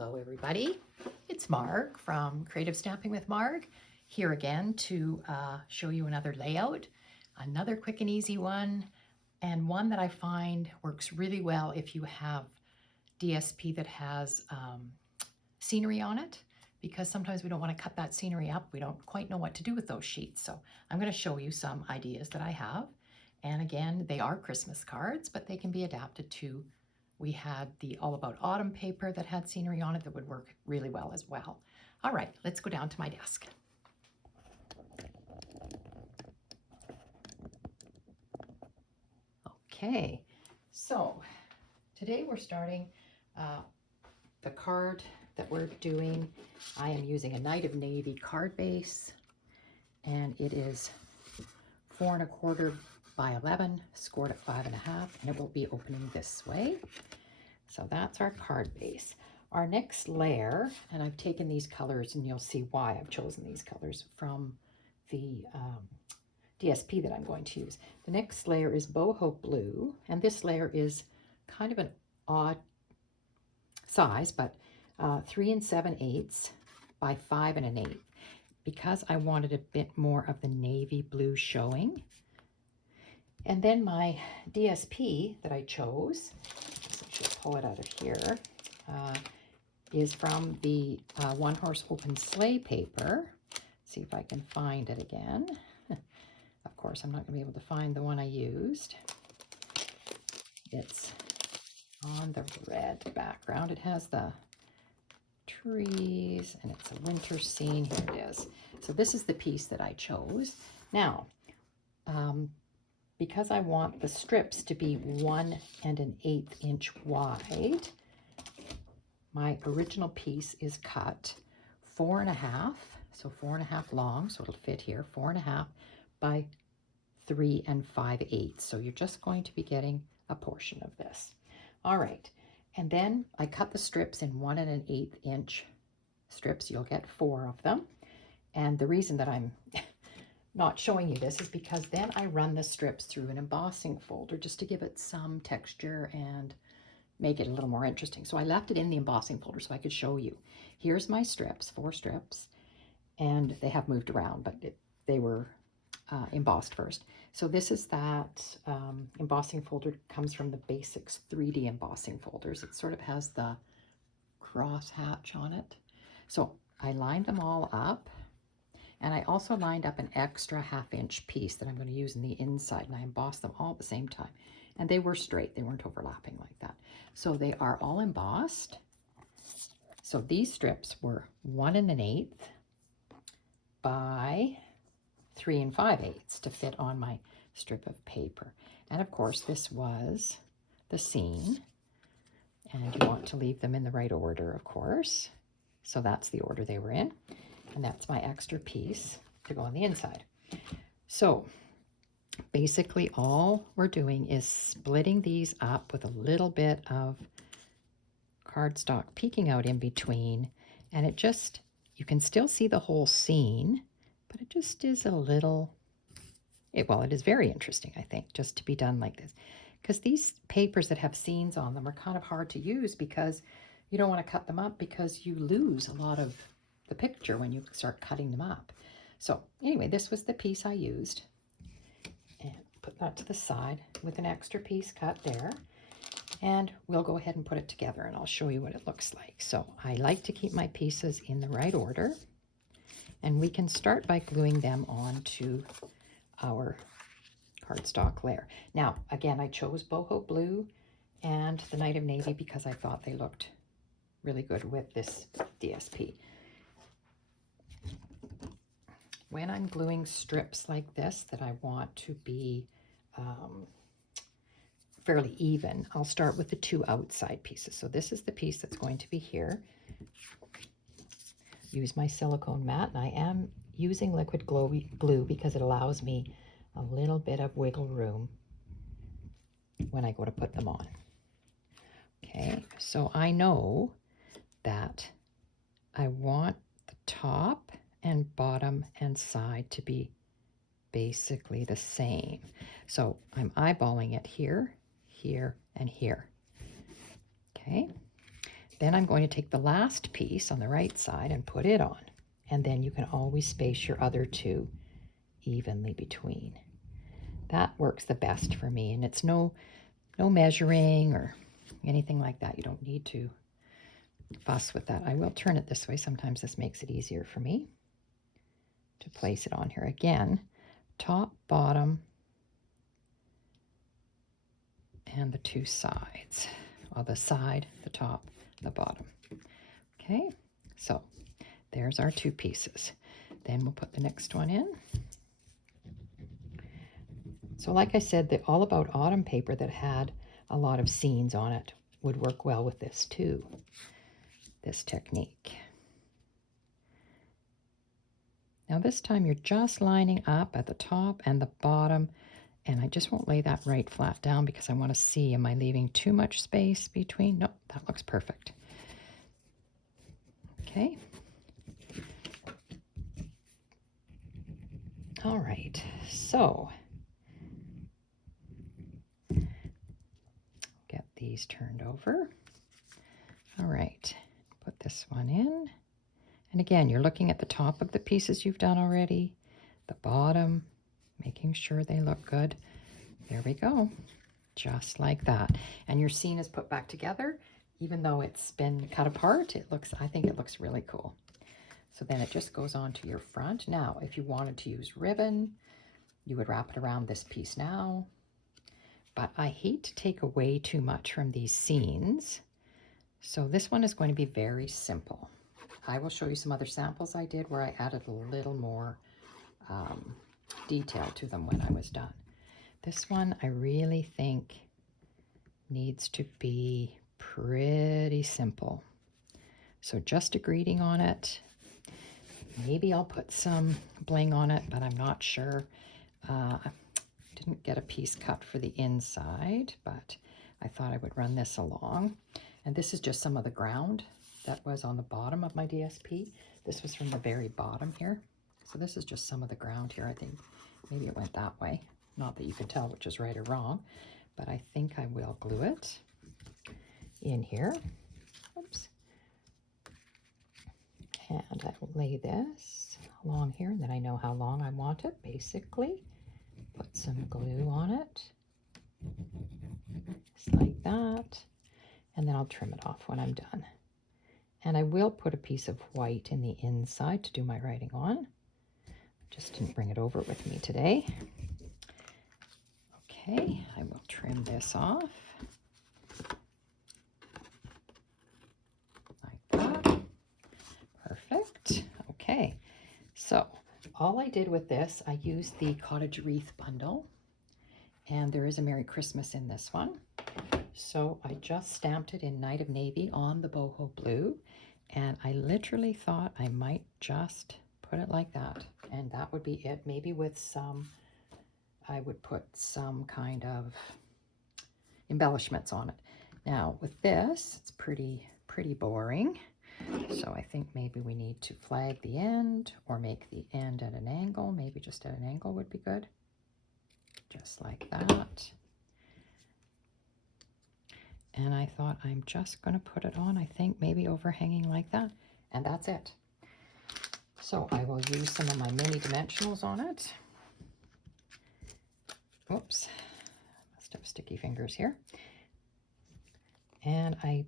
Hello everybody, it's Marg from Creative Stamping with Marg, here again to show you another layout, another quick and easy one, and one that I find works really well if you have DSP that has scenery on it, because sometimes we don't want to cut that scenery up. We don't quite know what to do with those sheets. So I'm going to show you some ideas that I have. And again, they are Christmas cards, but they can be adapted to. We had the All About Autumn paper that had scenery on it that would work really well as well. All right, let's go down to my desk. Okay, so today we're starting the card that we're doing. I am using a Night of Navy card base, and it is 4 1/4 by 11, scored at 5 1/2, and it will be opening this way. So that's our card base. Our next layer, and I've taken these colors, and you'll see why I've chosen these colors from the DSP that I'm going to use. The next layer is boho blue, and this layer is kind of an odd size, but 3 7/8 by 5 1/8, because I wanted a bit more of the navy blue showing. And then my DSP that I chose, so I should pull it out of here, is from the One Horse Open Sleigh paper. See if I can find it again. Of course, I'm not going to be able to find the one I used. It's on the red background. It has the trees, and it's a winter scene. Here it is. So this is the piece that I chose. Now, because I want the strips to be 1 1/8 inch wide, my original piece is cut 4 1/2, so 4 1/2 long, so it'll fit here, 4 1/2 by 3 5/8. So you're just going to be getting a portion of this. All right, and then I cut the strips in 1 1/8 inch strips. You'll get 4 of them. And the reason that I'm not showing you this is because then I run the strips through an embossing folder just to give it some texture and make it a little more interesting. So I left it in the embossing folder so I could show you. Here's my strips, 4 strips, and they have moved around, but they were embossed first. So this is that embossing folder. Comes from the Basics 3D embossing folders. It sort of has the cross hatch on it. So I lined them all up. And I also lined up an extra 1/2 inch piece that I'm going to use in the inside, and I embossed them all at the same time. And they were straight, they weren't overlapping like that. So they are all embossed. So these strips were 1 1/8 by 3 5/8 to fit on my strip of paper. And of course, this was the scene. And you want to leave them in the right order, of course. So that's the order they were in. And that's my extra piece to go on the inside. So basically all we're doing is splitting these up with a little bit of cardstock peeking out in between. And it just, you can still see the whole scene, but it just is a little, well, it is very interesting, I think, just to be done like this. Because these papers that have scenes on them are kind of hard to use because you don't want to cut them up because you lose a lot of the picture when you start cutting them up. So anyway, this was the piece I used, and put that to the side with an extra piece cut there, and we'll go ahead and put it together and I'll show you what it looks like. So I like to keep my pieces in the right order, and we can start by gluing them onto our cardstock layer. Now again, I chose boho blue and the Night of Navy because I thought they looked really good with this DSP. When I'm gluing strips like this that I want to be fairly even, I'll start with the 2 outside pieces. So this is the piece that's going to be here. Use my silicone mat, and I am using liquid glue because it allows me a little bit of wiggle room when I go to put them on. Okay, so I know that I want the top and bottom and side to be basically the same. So I'm eyeballing it here, here, and here. Okay. Then I'm going to take the last piece on the right side and put it on. And then you can always space your other two evenly between. That works the best for me, and it's no measuring or anything like that. You don't need to fuss with that. I will turn it this way. Sometimes this makes it easier for me to place it on here. Again, top, bottom, and the two sides. Well, the side, the top, the bottom. Okay, so there's our two pieces. Then we'll put the next one in. So like I said, the All About Autumn paper that had a lot of scenes on it would work well with this too, this technique. Now this time you're just lining up at the top and the bottom, and I just won't lay that right flat down because I want to see, am I leaving too much space between? Nope, that looks perfect. Okay. All right, so get these turned over. All right, put this one in. And again, you're looking at the top of the pieces you've done already, the bottom, making sure they look good. There we go, just like that. And your scene is put back together. Even though it's been cut apart, I think it looks really cool. So then it just goes on to your front. Now, if you wanted to use ribbon, you would wrap it around this piece now. But I hate to take away too much from these scenes. So this one is going to be very simple. I will show you some other samples I did where I added a little more detail to them when I was done. This one I really think needs to be pretty simple. So just a greeting on it. Maybe I'll put some bling on it, but I'm not sure. Didn't get a piece cut for the inside, but I thought I would run this along. And this is just some of the ground that was on the bottom of my DSP. This was from the very bottom here. So this is just some of the ground here. I think maybe it went that way. Not that you can tell which is right or wrong, but I think I will glue it in here. Oops. And I will lay this along here, and then I know how long I want it, basically. Put some glue on it, just like that. And then I'll trim it off when I'm done. And I will put a piece of white in the inside to do my writing on. Just didn't bring it over with me today. Okay, I will trim this off. Like that. Perfect. Okay, so all I did with this, I used the Cottage Wreath bundle. And there is a Merry Christmas in this one. So I just stamped it in Night of Navy on the boho blue, and I literally thought I might just put it like that, and that would be it. Maybe with some, I would put some kind of embellishments on it. Now with this, it's pretty boring, so I think maybe we need to flag the end or make the end at an angle. Maybe just at an angle would be good, just like that. And I thought I'm just going to put it on, I think maybe overhanging like that, and that's it. So I will use some of my mini dimensionals on it. Oops, must have sticky fingers here. And I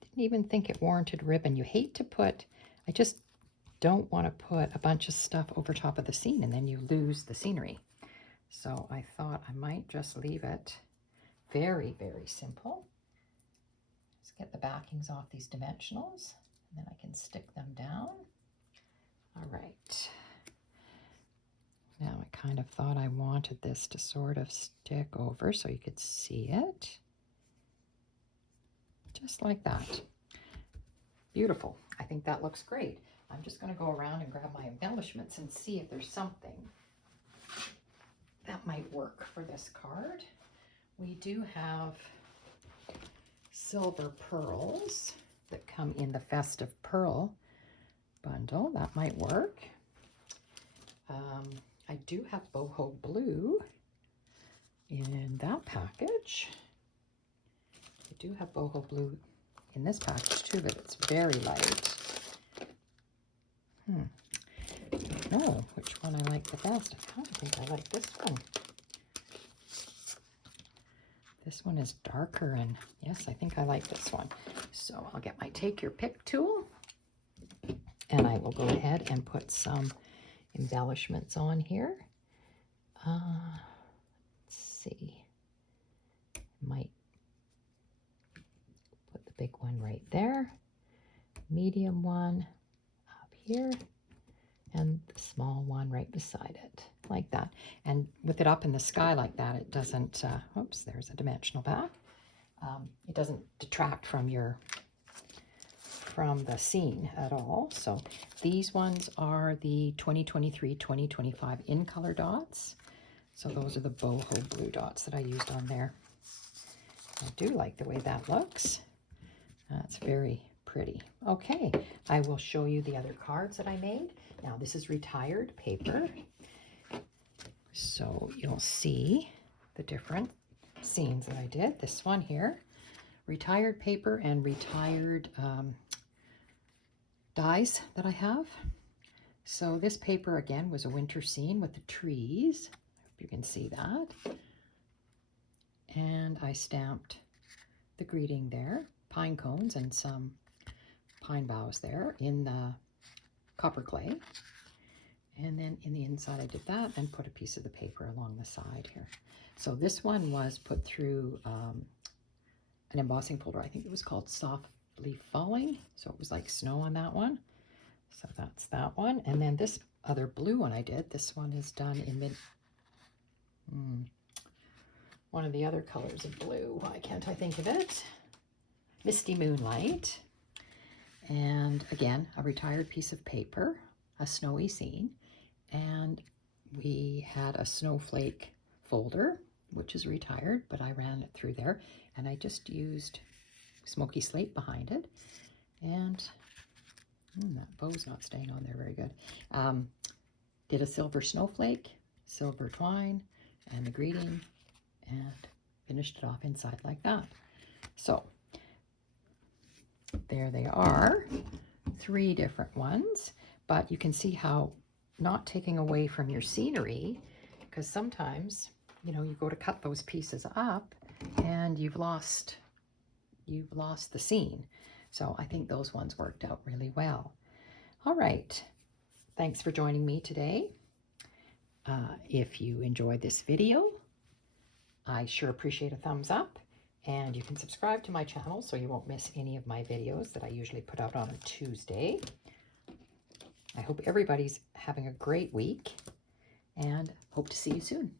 didn't even think it warranted ribbon. You hate to put, I just don't want to put a bunch of stuff over top of the scene and then you lose the scenery. So I thought I might just leave it very simple. Just get the backings off these dimensionals, and then I can stick them down. All right. Now I kind of thought I wanted this to sort of stick over so you could see it. Just like that. Beautiful. I think that looks great. I'm just going to go around and grab my embellishments and see if there's something that might work for this card. We do have silver pearls that come in the Festive Pearl bundle. That might work. I do have boho blue in that package. I do have boho blue in this package too, but it's very light. I don't know which one I like the best. I kind of think I like this one. This one is darker, and yes, I think I like this one. So I'll get my take your pick tool, and I will go ahead and put some embellishments on here. Let's see. Might put the big one right there, medium one up here, and the small one right beside it, like that. And with it up in the sky like that, it doesn't, oops, there's a dimensional back. It doesn't detract from the scene at all. So these ones are the 2023-2025 in color dots. So those are the boho blue dots that I used on there. I do like the way that looks. That's very pretty. Okay, I will show you the other cards that I made. Now this is retired paper, so you'll see the different scenes that I did. This one here, retired paper and retired dies that I have. So this paper again was a winter scene with the trees. I hope you can see that. And I stamped the greeting there, pine cones and some pine boughs there in the copper clay. And then in the inside I did that and put a piece of the paper along the side here. So this one was put through an embossing folder. I think it was called Softly Falling. So it was like snow on that one. So that's that one. And then this other blue one I did, this one is done in one of the other colors of blue. Why can't I think of it? Misty Moonlight. And again, a retired piece of paper, a snowy scene. And we had a snowflake folder, which is retired, but I ran it through there. And I just used smoky slate behind it. And that bow's not staying on there very good. Did a silver snowflake, silver twine, and the greeting, and finished it off inside like that. So there they are, 3 different ones, but you can see how not taking away from your scenery, because sometimes, you know, you go to cut those pieces up and you've lost the scene. So I think those ones worked out really well. All right, thanks for joining me today. If you enjoyed this video, I sure appreciate a thumbs up, and you can subscribe to my channel so you won't miss any of my videos that I usually put out on a Tuesday. I hope everybody's having a great week, and hope to see you soon.